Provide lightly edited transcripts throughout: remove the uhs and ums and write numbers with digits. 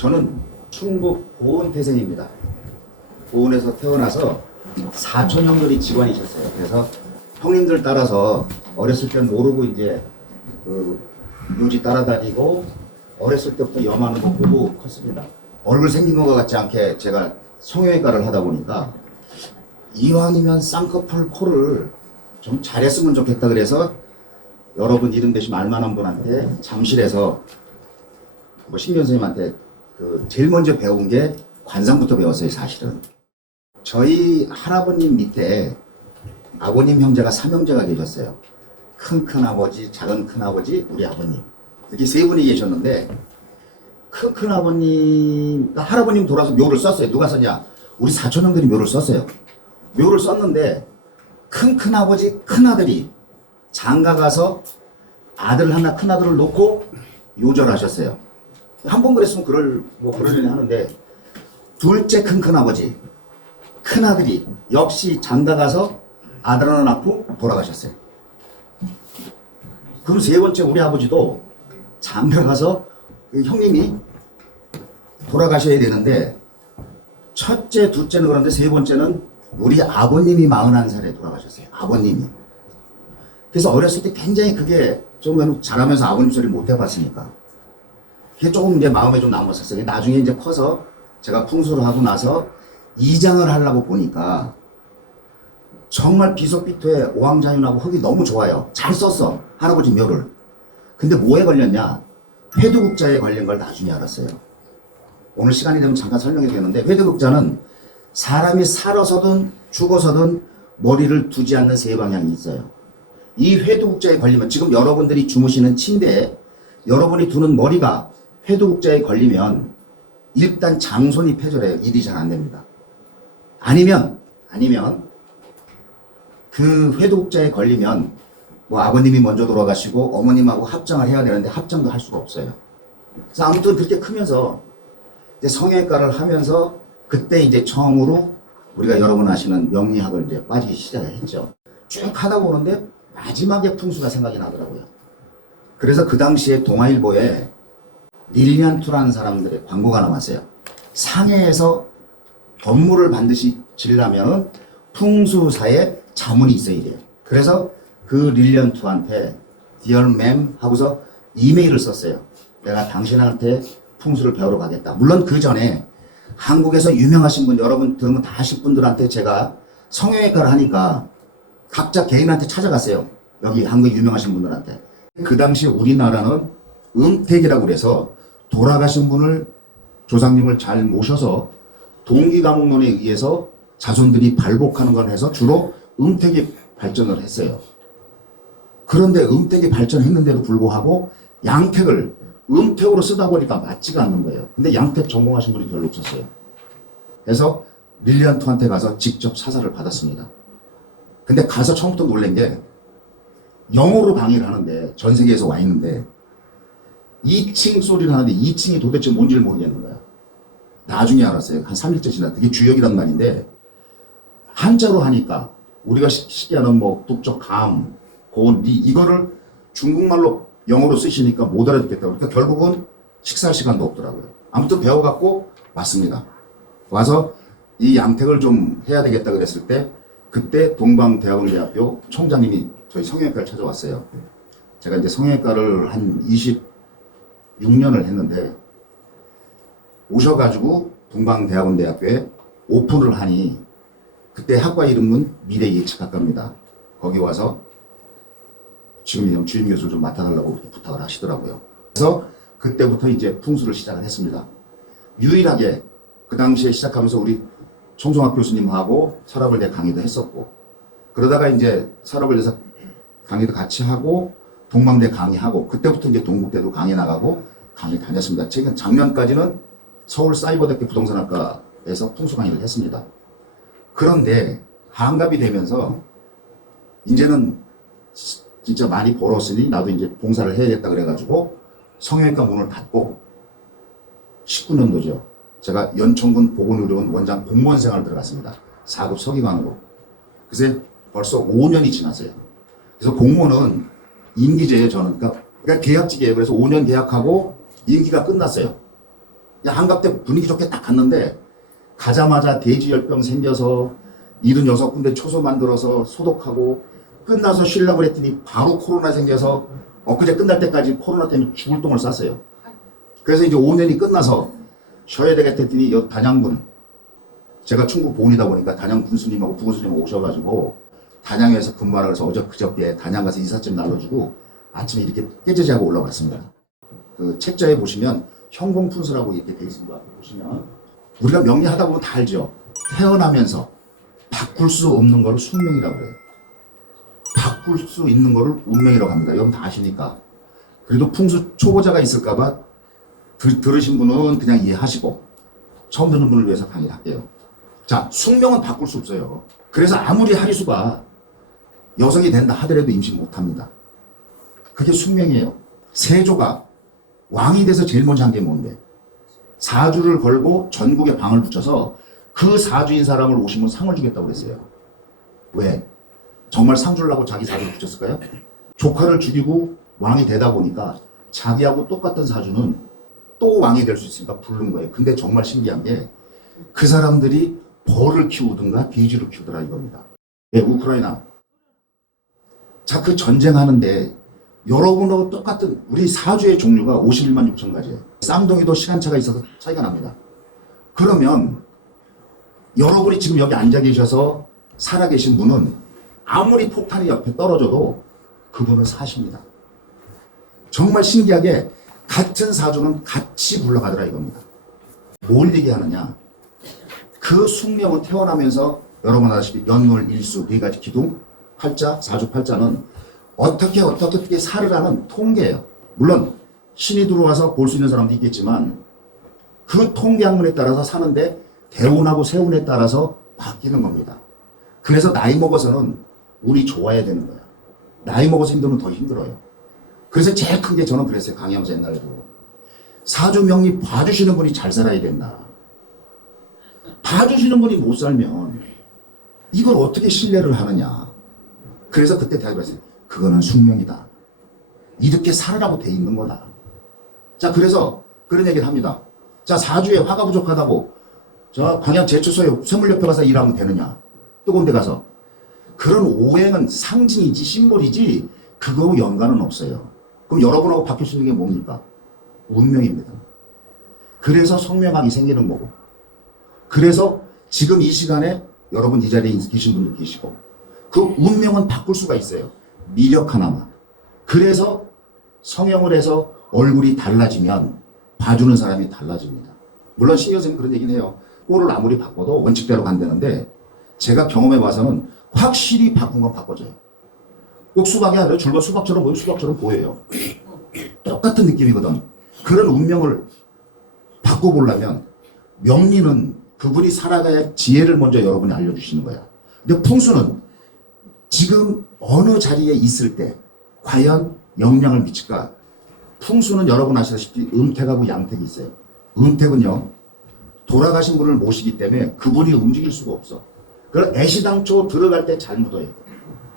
저는 충북 보은 태생입니다. 보은에서 태어나서 사촌 형들이 직원이셨어요. 그래서 형님들 따라서 어렸을 때 모르고 이제 그 묘지 따라다니고 어렸을 때부터 염하는 거 보고 컸습니다. 얼굴 생긴 것 같지 않게 제가 성형외과를 하다 보니까 이왕이면 쌍꺼풀 코를 좀 잘했으면 좋겠다 그래서 여러분 이름 되시면 알만한 분한테 잠실에서 뭐 신견 선생님한테 그 제일 먼저 배운 게 관상부터 배웠어요. 사실은 저희 할아버님 밑에 아버님 형제가 삼형제가 계셨어요. 큰 아버지, 작은 큰 아버지, 우리 아버님 이렇게 세 분이 계셨는데 큰 아버님, 할아버님 돌아서 묘를 썼어요. 누가 썼냐? 우리 사촌 형들이 묘를 썼어요. 묘를 썼는데 큰 아버지, 큰 아들이 장가 가서 아들 하나, 큰 아들을 놓고 요절하셨어요. 한 번 그랬으면 그러려니 하는데 둘째 큰 아버지, 큰 아들이 역시 장가 가서 아들 하나 낳고 돌아가셨어요. 그럼 세 번째 우리 아버지도 장가 가서 형님이 돌아가셔야 되는데 첫째, 둘째는 그런데 세 번째는 우리 아버님이 41살에 돌아가셨어요. 아버님이. 그래서 어렸을 때 굉장히 그게 좀 자라면서 아버님 소리를 못 해봤으니까 그게 조금 이제 마음에 좀 남았었어요. 나중에 이제 커서 제가 풍수를 하고 나서 이장을 하려고 보니까 정말 비속비토에 오왕자윤하고 흙이 너무 좋아요. 잘 썼어. 할아버지 묘를. 근데 뭐에 걸렸냐? 회두국자에 걸린 걸 나중에 알았어요. 오늘 시간이 되면 잠깐 설명해 드리는데 회두국자는 사람이 살아서든 죽어서든 머리를 두지 않는 세 방향이 있어요. 이 회두국자에 걸리면 지금 여러분들이 주무시는 침대에 여러분이 두는 머리가 회두국자에 걸리면 일단 장손이 패절해요. 일이 잘 안 됩니다. 아니면 그 회두국자에 걸리면 뭐 아버님이 먼저 돌아가시고 어머님하고 합장을 해야 되는데 합장도 할 수가 없어요. 그래서 아무튼 그렇게 크면서 이제 성형외과를 하면서 그때 이제 처음으로 우리가 여러분 아시는 명리학을 이제 빠지기 시작을 했죠. 쭉 하다 보는데 마지막에 풍수가 생각이 나더라고요. 그래서 그 당시에 동아일보에 릴리안투라는 사람들의 광고가 나왔어요. 상해에서 건물을 반드시 지으려면 풍수사에 자문이 있어야 돼요. 그래서 그 릴리언투한테 Dear Ma'am 하고서 이메일을 썼어요. 내가 당신한테 풍수를 배우러 가겠다. 물론 그 전에 한국에서 유명하신 분, 여러분 들으면 다 아실 분들한테 제가 성형외과를 하니까 각자 개인한테 찾아갔어요. 여기 한국 유명하신 분들한테. 그 당시 우리나라는 음택이라고 그래서 돌아가신 분을 조상님을 잘 모셔서 동기가목론에 의해서 자손들이 발복하는 걸 해서 주로 음택이 발전을 했어요. 그런데 음택이 발전했는데도 불구하고 양택을 음택으로 쓰다 보니까 맞지가 않는 거예요. 근데 양택 전공하신 분이 별로 없었어요. 그래서 릴리언트한테 가서 직접 사사를 받았습니다. 근데 가서 처음부터 놀란 게 영어로 강의를 하는데 전 세계에서 와 있는데 2층 소리를 하는데 2층이 도대체 뭔지를 모르겠는 거야. 나중에 알았어요. 한 3일째 지나 그게 주역이란 말인데 한자로 하니까 우리가 쉽게 하는 뭐 북적 감, 고운, 리 이거를 중국말로 영어로 쓰시니까 못 알아듣겠다. 그러니까 결국은 식사할 시간도 없더라고요. 아무튼 배워갖고 왔습니다. 와서 이 양택을 좀 해야 되겠다 그랬을 때 그때 동방대학원대학교 총장님이 저희 성형외과를 찾아왔어요. 제가 이제 성형외과를 한 26년을 했는데 오셔가지고 동방대학원대학교에 오픈을 하니 그때 학과 이름은 미래예측학과입니다. 거기 와서 지금 주임 교수를 좀 맡아달라고 부탁을 하시더라고요. 그래서 그때부터 이제 풍수를 시작을 했습니다. 유일하게 그 당시에 시작하면서 우리 총성학 교수님하고 서랍을대 강의도 했었고 그러다가 이제 서랍을대에서 강의도 같이 하고 동방대 강의하고 그때부터 이제 동국대도 강의 나가고 강의 다녔습니다. 제가 작년까지는 서울사이버대학교 부동산학과에서 풍수 강의를 했습니다. 그런데 한갑이 되면서 이제는 진짜 많이 벌었으니 나도 이제 봉사를 해야겠다 그래가지고 성형외과 문을 닫고 19년도죠. 제가 연천군 보건의료원 원장 공무원 생활을 들어갔습니다. 4급 서기관으로. 그래서 벌써 5년이 지났어요. 그래서 공무원은 임기제예요, 저는. 그러니까 계약직이에요. 그래서 5년 계약하고 임기가 끝났어요. 한갑 때 분위기 좋게 딱 갔는데 가자마자 돼지열병 생겨서 76군데 초소 만들어서 소독하고 끝나서 쉬려고 그랬더니 바로 코로나 생겨서 엊그제 끝날 때까지 코로나 때문에 죽을 똥을 쌌어요. 그래서 이제 5년이 끝나서 쉬어야 되겠다 했더니 여 단양군, 제가 충북 보훈이다 보니까 단양 군수님하고 부군수님 오셔가지고 단양에서 근무하라 그래서 그저께 단양 가서 이삿짐 날려주고 아침에 이렇게 깨재지하고 올라왔습니다. 그 책자에 보시면 현공푼수라고 이렇게 돼 있습니다. 보시면 우리가 명리하다 보면 다 알죠. 태어나면서 바꿀 수 없는 거를 숙명이라고 그래요. 바꿀 수 있는 거를 운명이라고 합니다. 여러분 다 아시니까. 그래도 풍수 초보자가 있을까봐 들으신 분은 그냥 이해하시고 처음 듣는 분을 위해서 강의를 할게요. 자, 숙명은 바꿀 수 없어요. 그래서 아무리 하리수가 여성이 된다 하더라도 임신 못합니다. 그게 숙명이에요. 세조가 왕이 돼서 제일 먼저 한 게 뭔데? 사주를 걸고 전국에 방을 붙여서 그 사주인 사람을 오시면 상을 주겠다고 그랬어요. 왜? 정말 상 주려고 자기 사주를 붙였을까요? 조카를 죽이고 왕이 되다 보니까 자기하고 똑같은 사주는 또 왕이 될 수 있으니까 부른 거예요. 근데 정말 신기한 게 그 사람들이 벌을 키우든가 돼지를 키우더라 이겁니다. 네, 우크라이나. 자, 그 전쟁하는데 여러분하고 똑같은 우리 사주의 종류가 51만 6천 가지예요. 쌍둥이도 시간차가 있어서 차이가 납니다. 그러면 여러분이 지금 여기 앉아 계셔서 살아계신 분은 아무리 폭탄이 옆에 떨어져도 그분은 사십니다. 정말 신기하게 같은 사주는 같이 굴러가더라 이겁니다. 뭘 얘기하느냐? 그 숙명은 태어나면서 여러분 아시다시피 연월, 일수, 네 가지 기둥, 팔자, 사주 팔자는 어떻게 살으라는 통계예요. 물론 신이 들어와서 볼 수 있는 사람도 있겠지만 그 통계학문에 따라서 사는데 대운하고 세운에 따라서 바뀌는 겁니다. 그래서 나이 먹어서는 우리 좋아야 되는 거야. 나이 먹어서 힘들면 더 힘들어요. 그래서 제일 큰 게 저는 그랬어요. 강의하면서 옛날에도. 사주 명리 봐주시는 분이 잘 살아야 된다. 봐주시는 분이 못 살면 이걸 어떻게 신뢰를 하느냐. 그래서 그때 대답을 했어요. 그거는 숙명이다. 이렇게 살아라고 돼 있는 거다. 자, 그래서 그런 얘기를 합니다. 자, 사주에 화가 부족하다고 저 광양 제초소에 쇠물옆에 가서 일하면 되느냐. 뜨거운 데 가서. 그런 오행은 상징이지 심볼이지 그거하고 연관은 없어요. 그럼 여러분하고 바뀔 수 있는 게 뭡니까? 운명입니다. 그래서 성명학이 생기는 거고. 그래서 지금 이 시간에 여러분 이 자리에 계신 분도 계시고 그 운명은 바꿀 수가 있어요. 미력 하나만. 그래서 성형을 해서 얼굴이 달라지면 봐주는 사람이 달라집니다. 물론 신여생은 그런 얘기는 해요. 꼴을 아무리 바꿔도 원칙대로 간다는데 제가 경험해 봐서는 확실히 바꾼 건 바꿔져요. 꼭 수박이 아니라 줄과 수박처럼 보여 수박처럼 보여요. 똑같은 느낌이거든. 그런 운명을 바꿔보려면 명리는 그분이 살아가야 지혜를 먼저 여러분이 알려주시는 거야. 근데 풍수는 지금 어느 자리에 있을 때 과연 영향을 미칠까? 풍수는 여러분 아시다시피 음택하고 양택이 있어요. 음택은요, 돌아가신 분을 모시기 때문에 그분이 움직일 수가 없어. 그래서 애시당초 들어갈 때 잘 묻어요.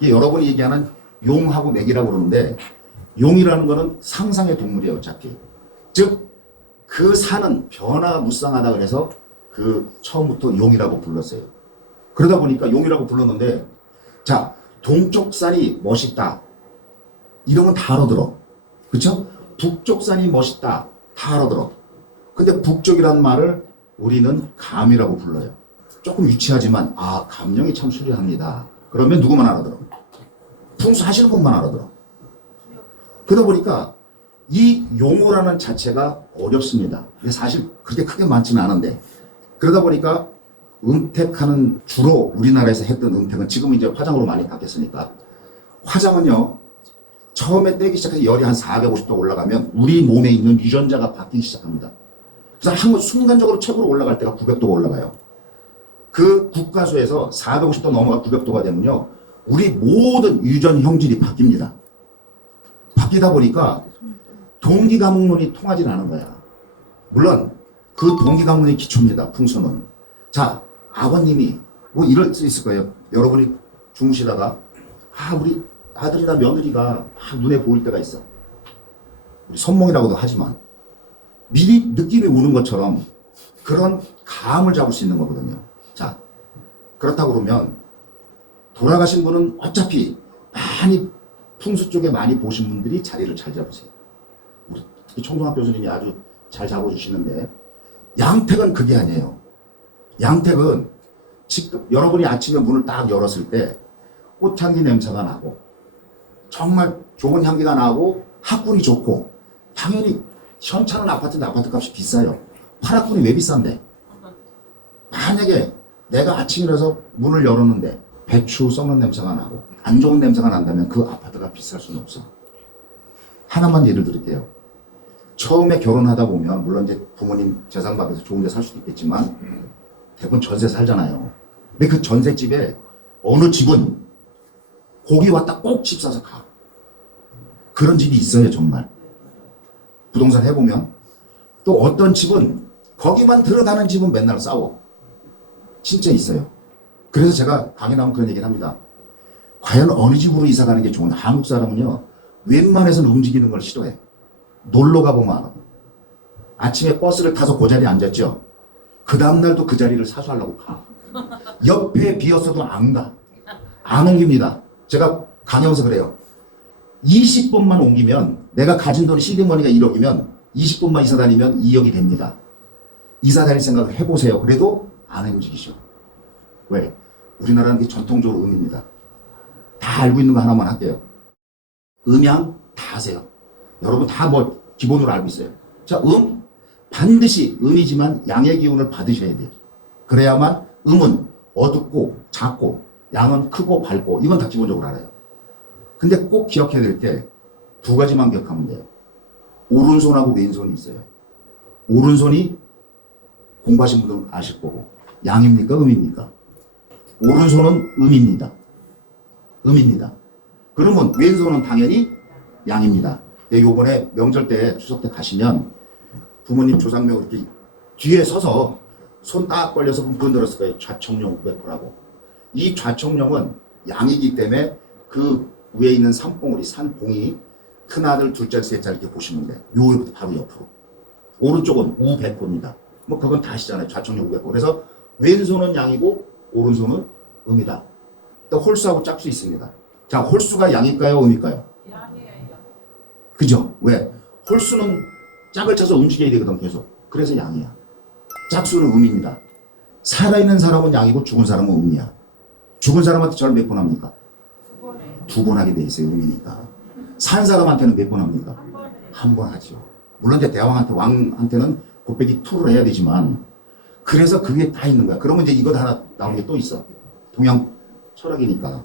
이게 여러분이 얘기하는 용하고 맥이라고 그러는데 용이라는 거는 상상의 동물이에요, 어차피. 즉, 그 산은 변화무쌍하다 그래서 그 처음부터 용이라고 불렀어요. 그러다 보니까 용이라고 불렀는데 자, 동쪽 산이 멋있다. 이런 건 다 알아들어. 그쵸? 북쪽 산이 멋있다. 다 알아들어. 근데 북쪽이란 말을 우리는 감이라고 불러요. 조금 유치하지만 아, 감령이 참 수려합니다. 그러면 누구만 알아들어? 풍수 하시는 분만 알아들어. 그러다 보니까 이 용어라는 자체가 어렵습니다. 근데 사실 그렇게 크게 많지는 않은데 그러다 보니까 음택하는 주로 우리나라에서 했던 음택은 지금 이제 화장으로 많이 바뀌었으니까 화장은요 처음에 떼기 시작해서 열이 한 450도 올라가면 우리 몸에 있는 유전자가 바뀌기 시작합니다. 그래서 한 번 순간적으로 최고로 올라갈 때가 900도가 올라가요. 그 국가수에서 450도 넘어가 900도가 되면요 우리 모든 유전 형질이 바뀝니다. 바뀌다 보니까 동기가목론이 통하지 않은 거야. 물론 그 동기가목론이 기초입니다. 풍수는. 자, 아버님이 뭐 이럴 수 있을 거예요. 여러분이 주무시다가 아, 우리 아들이나 며느리가 막 눈에 보일 때가 있어. 우리 손몽이라고도 하지만 미리 느낌이 오는 것처럼 그런 감을 잡을 수 있는 거거든요. 자, 그렇다고 그러면 돌아가신 분은 어차피 많이 풍수 쪽에 많이 보신 분들이 자리를 잘 잡으세요. 우리 특히 총동학 교수님이 아주 잘 잡아주시는데, 양택은 그게 아니에요. 양택은 지금 여러분이 아침에 문을 딱 열었을 때 꽃향기 냄새가 나고 정말 좋은 향기가 나고 학군이 좋고, 당연히 현찮은 아파트인데 아파트 값이 비싸요. 파락군이 왜 비싼데? 만약에 내가 아침에 일어나서 문을 열었는데 배추 썩는 냄새가 나고 안 좋은 냄새가 난다면 그 아파트가 비쌀 수는 없어. 하나만 예를 들을게요. 처음에 결혼하다 보면 물론 이제 부모님 재산 받아서 좋은 데 살 수도 있겠지만 대부분 전세 살잖아요. 근데 그 전세집에 어느 집은 거기 왔다 꼭 집 사서 가. 그런 집이 있어요, 정말. 부동산 해보면. 또 어떤 집은 거기만 들어가는 집은 맨날 싸워. 진짜 있어요. 그래서 제가 강의 나오면 그런 얘기를 합니다. 과연 어느 집으로 이사 가는 게 좋은데, 한국 사람은요 웬만해서는 움직이는 걸 싫어해. 놀러 가보면 알아. 아침에 버스를 타서 그 자리에 앉았죠. 그 다음날도 그 자리를 사수하려고 가. 옆에 비었어도 안 가. 안 옮깁니다. 제가 강의하면서 그래요. 20분만 옮기면, 내가 가진 돈이 시드머니가 1억이면 20분만 이사 다니면 2억이 됩니다. 이사 다닐 생각을 해보세요. 그래도 안 움직이죠. 왜? 우리나라는 게 전통적으로 음입니다. 다 알고 있는 거 하나만 할게요. 음양 다 아세요. 여러분 다 뭐 기본으로 알고 있어요. 자, 반드시 음이지만 양의 기운을 받으셔야 돼요. 그래야만 음은 어둡고 작고 양은 크고 밝고, 이건 다 기본적으로 알아요. 근데 꼭 기억해야 될 게 두 가지만 기억하면 돼요. 오른손하고 왼손이 있어요. 오른손이 공부하신 분들은 아실 거고, 양입니까? 음입니까? 오른손은 음입니다. 음입니다. 그러면 왼손은 당연히 양입니다. 요번에 명절 때, 추석 때 가시면 부모님 조상명 이렇게 뒤에 서서 손 딱 벌려서 분 들었을 거예요. 좌청룡 500호라고. 이 좌청룡은 양이기 때문에 그 위에 있는 산봉우리, 산봉이 큰아들, 둘째, 셋째 이렇게 보시면 돼요. 요부터 바로 옆으로. 오른쪽은 우백호입니다. 뭐 그건 다 아시잖아요. 좌청룡 500호. 그래서 왼손은 양이고 오른손은 음이다. 또 홀수하고 짝수 있습니다. 자, 홀수가 양일까요? 음일까요? 양이에요. 그죠? 왜? 홀수는 짝을 쳐서 움직여야 되거든, 계속. 그래서 양이야. 짝수는 음입니다. 살아있는 사람은 양이고 죽은 사람은 음이야. 죽은 사람한테 절 몇 번 합니까? 두 번 하게 돼 있어요, 음이니까. 산 사람한테는 몇 번 합니까? 한 번 하죠. 물론 이제 대왕한테, 왕한테는 곱빼기 2를 해야 되지만, 그래서 그게 다 있는 거야. 그러면 이제 이것 하나 나오는 게 또 있어. 동양 철학이니까.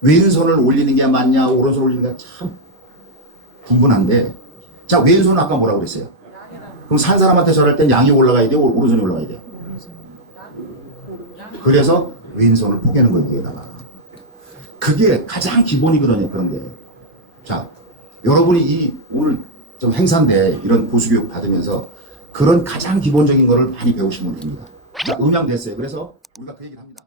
왼손을 올리는 게 맞냐, 오른손을 올리는 게 참 분분한데, 자, 왼손은 아까 뭐라고 그랬어요? 그럼 산 사람한테 절할 땐 양이 올라가야 돼요? 오른손이 올라가야 돼요? 그래서 왼손을 포개는 거예요, 위에다가. 그게 가장 기본이거든요, 그런 게. 자, 여러분이 오늘 좀 행사인데 이런 보수교육 받으면서 그런 가장 기본적인 거를 많이 배우시면 됩니다. 자, 음양 됐어요. 그래서 우리가 그 얘기를 합니다.